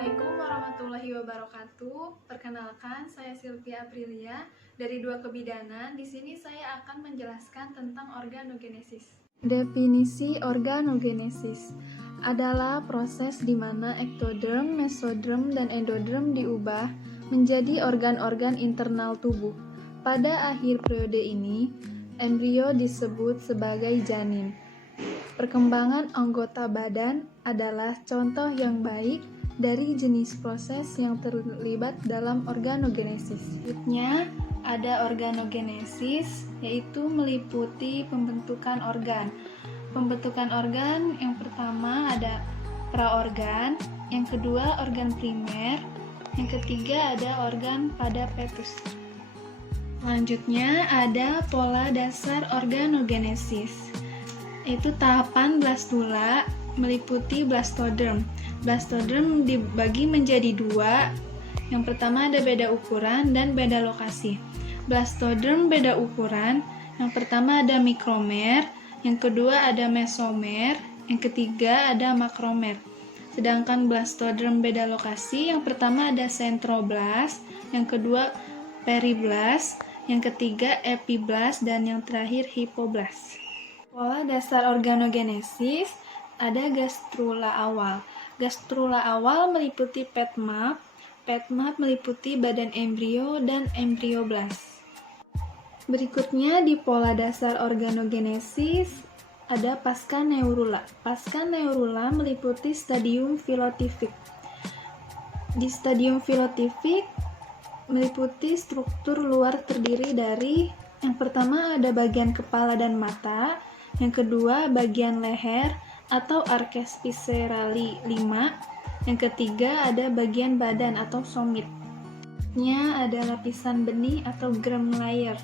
Assalamualaikum warahmatullahi wabarakatuh. Perkenalkan, saya Sylvia Aprilia dari 2 Kebidanan. Di sini saya akan menjelaskan tentang organogenesis. Definisi organogenesis adalah proses di mana ektoderm, mesoderm, dan endoderm diubah menjadi organ-organ internal tubuh. Pada akhir periode ini, embrio disebut sebagai janin. Perkembangan anggota badan adalah contoh yang baik dari jenis proses yang terlibat dalam organogenesis. Selanjutnya, ada organogenesis, yaitu meliputi pembentukan organ. Pembentukan organ yang pertama ada praorgan, yang kedua organ primer, yang ketiga ada organ pada fetus. Selanjutnya ada pola dasar organogenesis, yaitu tahapan blastula meliputi blastoderm. Blastoderm dibagi menjadi dua. Yang pertama ada beda ukuran dan beda lokasi. Blastoderm beda ukuran, yang pertama ada mikromer, yang kedua ada mesomer, yang ketiga ada makromer. Sedangkan blastoderm beda lokasi, yang pertama ada centroblast, yang kedua periblast, yang ketiga epiblast, dan yang terakhir hipoblast. Pola dasar organogenesis ada gastrula awal. Gastrula awal meliputi petmap. Petmap meliputi badan embrio dan embrioblast. Berikutnya di pola dasar organogenesis ada pascaneurula. Pascaneurula meliputi stadium filotifik. Di stadium filotifik meliputi struktur luar terdiri dari yang pertama ada bagian kepala dan mata, yang kedua bagian leher atau arches viscerali 5, yang ketiga ada bagian badan atau somit. Ada lapisan benih atau germ layer.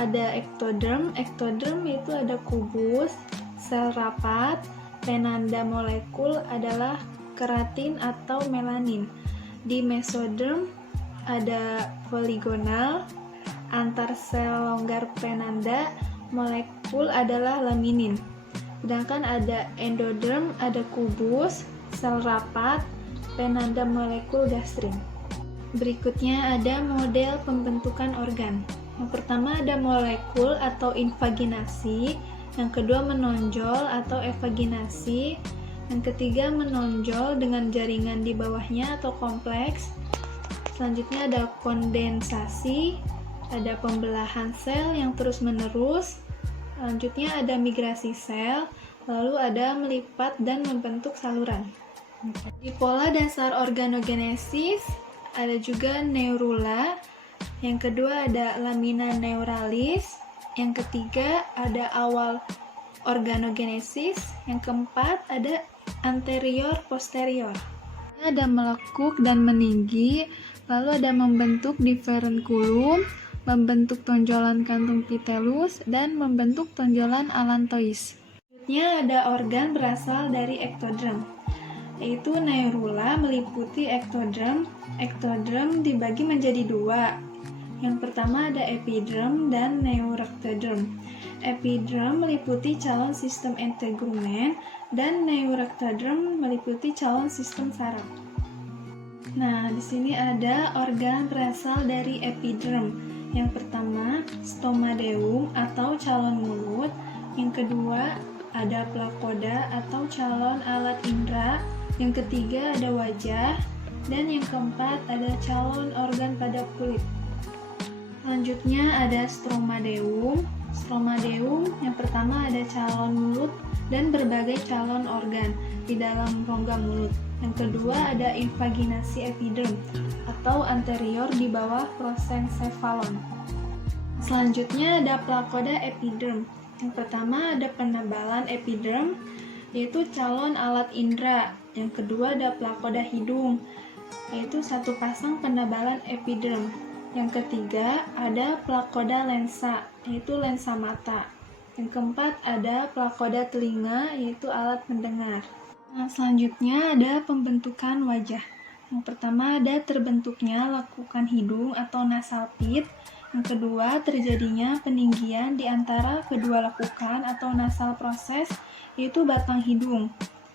Ada ektoderm. Ektoderm itu ada kubus, sel rapat, penanda molekul adalah keratin atau melanin. Di mesoderm ada poligonal, antar sel longgar penanda molekul adalah laminin. Sedangkan ada endoderm, ada kubus, sel rapat, penanda molekul gastrin. Berikutnya ada model pembentukan organ. Yang pertama ada molekul atau invaginasi, yang kedua menonjol atau evaginasi, yang ketiga menonjol dengan jaringan di bawahnya atau kompleks. Selanjutnya ada kondensasi, ada pembelahan sel yang terus-menerus. Selanjutnya ada migrasi sel, lalu ada melipat dan membentuk saluran. Di pola dasar organogenesis ada juga neurula, yang kedua ada lamina neuralis, yang ketiga ada awal organogenesis, yang keempat ada anterior posterior. Ada melekuk dan meninggi, lalu ada membentuk diferenkulum, membentuk tonjolan kantung pitellus, dan membentuk tonjolan allantois. Selanjutnya ada organ berasal dari ektoderm, yaitu neurula meliputi ektoderm. Ektoderm dibagi menjadi dua. Yang pertama ada epiderm dan neurektoderm. Epiderm meliputi calon sistem integumen dan neurektoderm meliputi calon sistem saraf. Nah, di sini ada organ berasal dari epiderm. Yang pertama, stomadeum atau calon mulut. Yang kedua, ada plakoda atau calon alat indera. Yang ketiga, ada wajah. Dan yang keempat, ada calon organ pada kulit. Selanjutnya ada stromadeum. Stromadeum yang pertama ada calon mulut dan berbagai calon organ di dalam rongga mulut. Yang kedua ada invaginasi epiderm atau anterior di bawah prosencephalon. Selanjutnya ada plakoda epiderm. Yang pertama ada penebalan epiderm, yaitu calon alat indera. Yang kedua ada plakoda hidung, yaitu satu pasang penebalan epiderm. Yang ketiga ada plakoda lensa, yaitu lensa mata. Yang keempat ada plakoda telinga, yaitu alat mendengar. Nah, selanjutnya ada pembentukan wajah. Yang pertama ada terbentuknya lekukan hidung atau nasal pit. Yang kedua terjadinya peninggian di antara kedua lekukan atau nasal proses, yaitu batang hidung.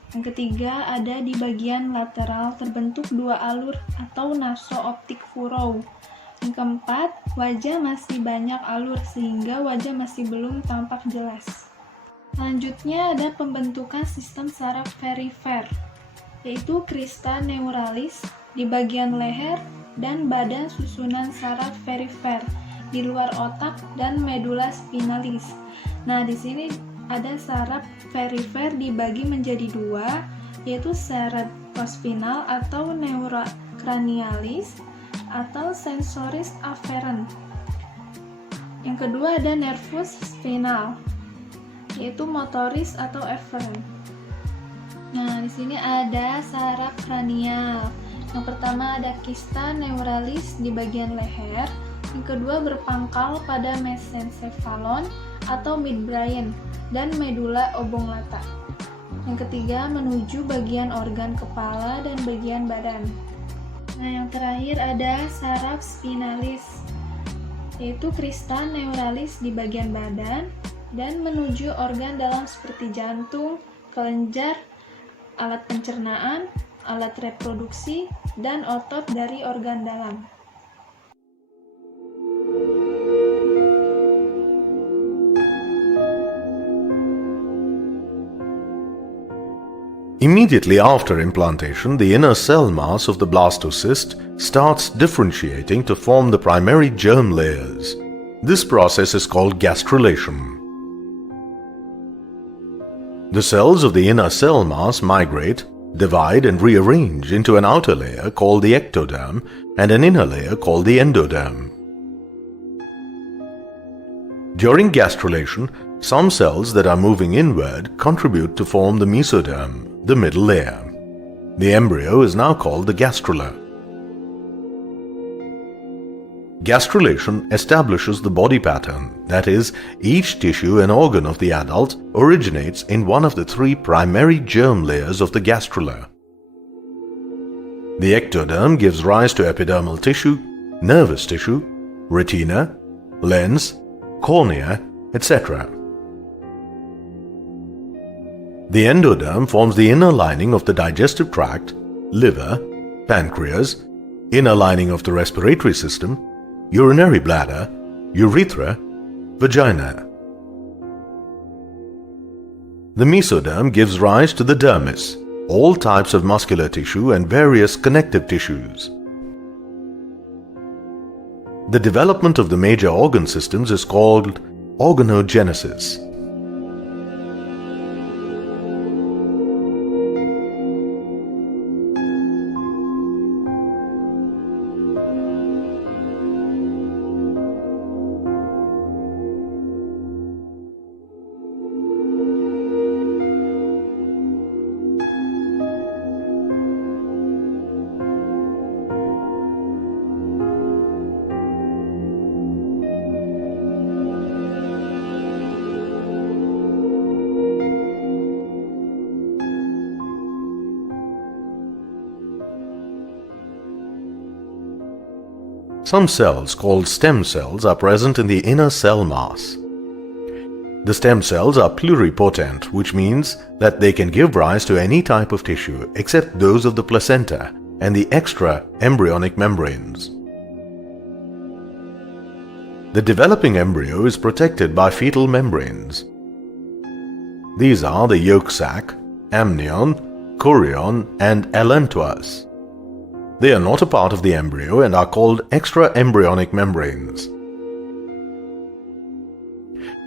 Yang ketiga, ada di bagian lateral terbentuk dua alur atau naso-optic furrow. Yang keempat, wajah masih banyak alur sehingga wajah masih belum tampak jelas. Selanjutnya ada pembentukan sistem saraf perifer, yaitu crista neuralis di bagian leher dan badan susunan saraf perifer di luar otak dan medula spinalis. Nah, di sini ada saraf perifer dibagi menjadi dua, yaitu cerebrospinal atau neurocranialis atau sensoris afferent. Yang kedua ada nervus spinal, yaitu motoris atau efferent. Nah, di sini ada saraf kranial. Yang pertama ada kista neuralis di bagian leher. Yang kedua berpangkal pada mesencephalon atau midbrain dan medula oblongata. Yang ketiga menuju bagian organ kepala dan bagian badan. Nah, yang terakhir ada saraf spinalis, yaitu crista neuralis di bagian badan dan menuju organ dalam seperti jantung, kelenjar, alat pencernaan, alat reproduksi, dan otot dari organ dalam. Immediately after implantation, the inner cell mass of the blastocyst starts differentiating to form the primary germ layers. This process is called gastrulation. The cells of the inner cell mass migrate, divide and rearrange into an outer layer called the ectoderm and an inner layer called the endoderm. During gastrulation, some cells that are moving inward contribute to form the mesoderm, the middle layer. The embryo is now called the gastrula. Gastrulation establishes the body pattern, that is, each tissue and organ of the adult originates in one of the three primary germ layers of the gastrula. The ectoderm gives rise to epidermal tissue, nervous tissue, retina, lens, cornea, etc. The endoderm forms the inner lining of the digestive tract, liver, pancreas, inner lining of the respiratory system, urinary bladder, urethra, vagina. The mesoderm gives rise to the dermis, all types of muscular tissue and various connective tissues. The development of the major organ systems is called organogenesis. Some cells called stem cells are present in the inner cell mass. The stem cells are pluripotent, which means that they can give rise to any type of tissue except those of the placenta and the extra embryonic membranes. The developing embryo is protected by fetal membranes. These are the yolk sac, amnion, chorion, and allantois. They are not a part of the embryo and are called extra-embryonic membranes.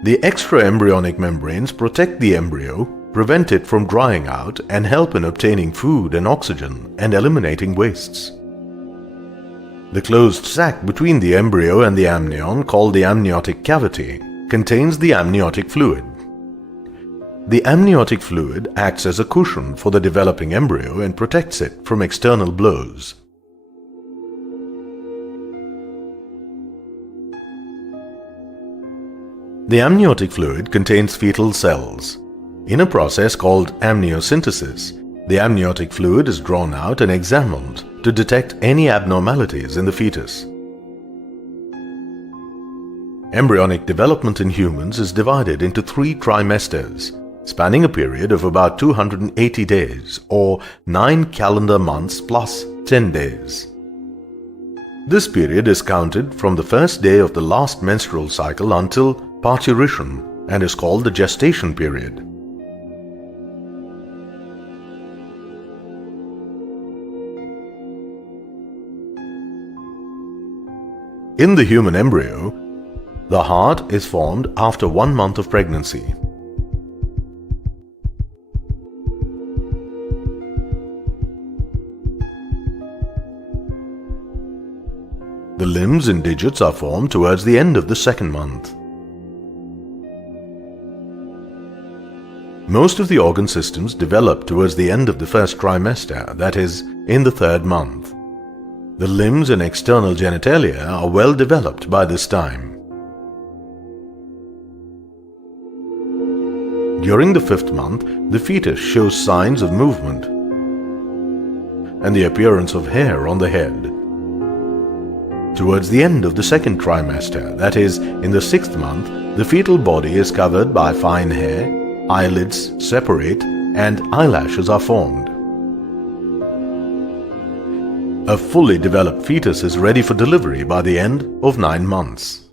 The extra-embryonic membranes protect the embryo, prevent it from drying out, and help in obtaining food and oxygen and eliminating wastes. The closed sac between the embryo and the amnion, called the amniotic cavity, contains the amniotic fluid. The amniotic fluid acts as a cushion for the developing embryo and protects it from external blows. The amniotic fluid contains fetal cells. In a process called amniocentesis, the amniotic fluid is drawn out and examined to detect any abnormalities in the fetus. Embryonic development in humans is divided into 3 trimesters: spanning a period of about 280 days or 9 calendar months plus 10 days. This period is counted from the first day of the last menstrual cycle until parturition and is called the gestation period. In the human embryo, the heart is formed after 1 month of pregnancy. The limbs and digits are formed towards the end of the 2nd month. Most of the organ systems develop towards the end of the 1st trimester, that is, in the 3rd month. The limbs and external genitalia are well developed by this time. During the 5th month, the fetus shows signs of movement and the appearance of hair on the head. Towards the end of the 2nd trimester, that is, in the 6th month, the fetal body is covered by fine hair, eyelids separate, and eyelashes are formed. A fully developed fetus is ready for delivery by the end of 9 months.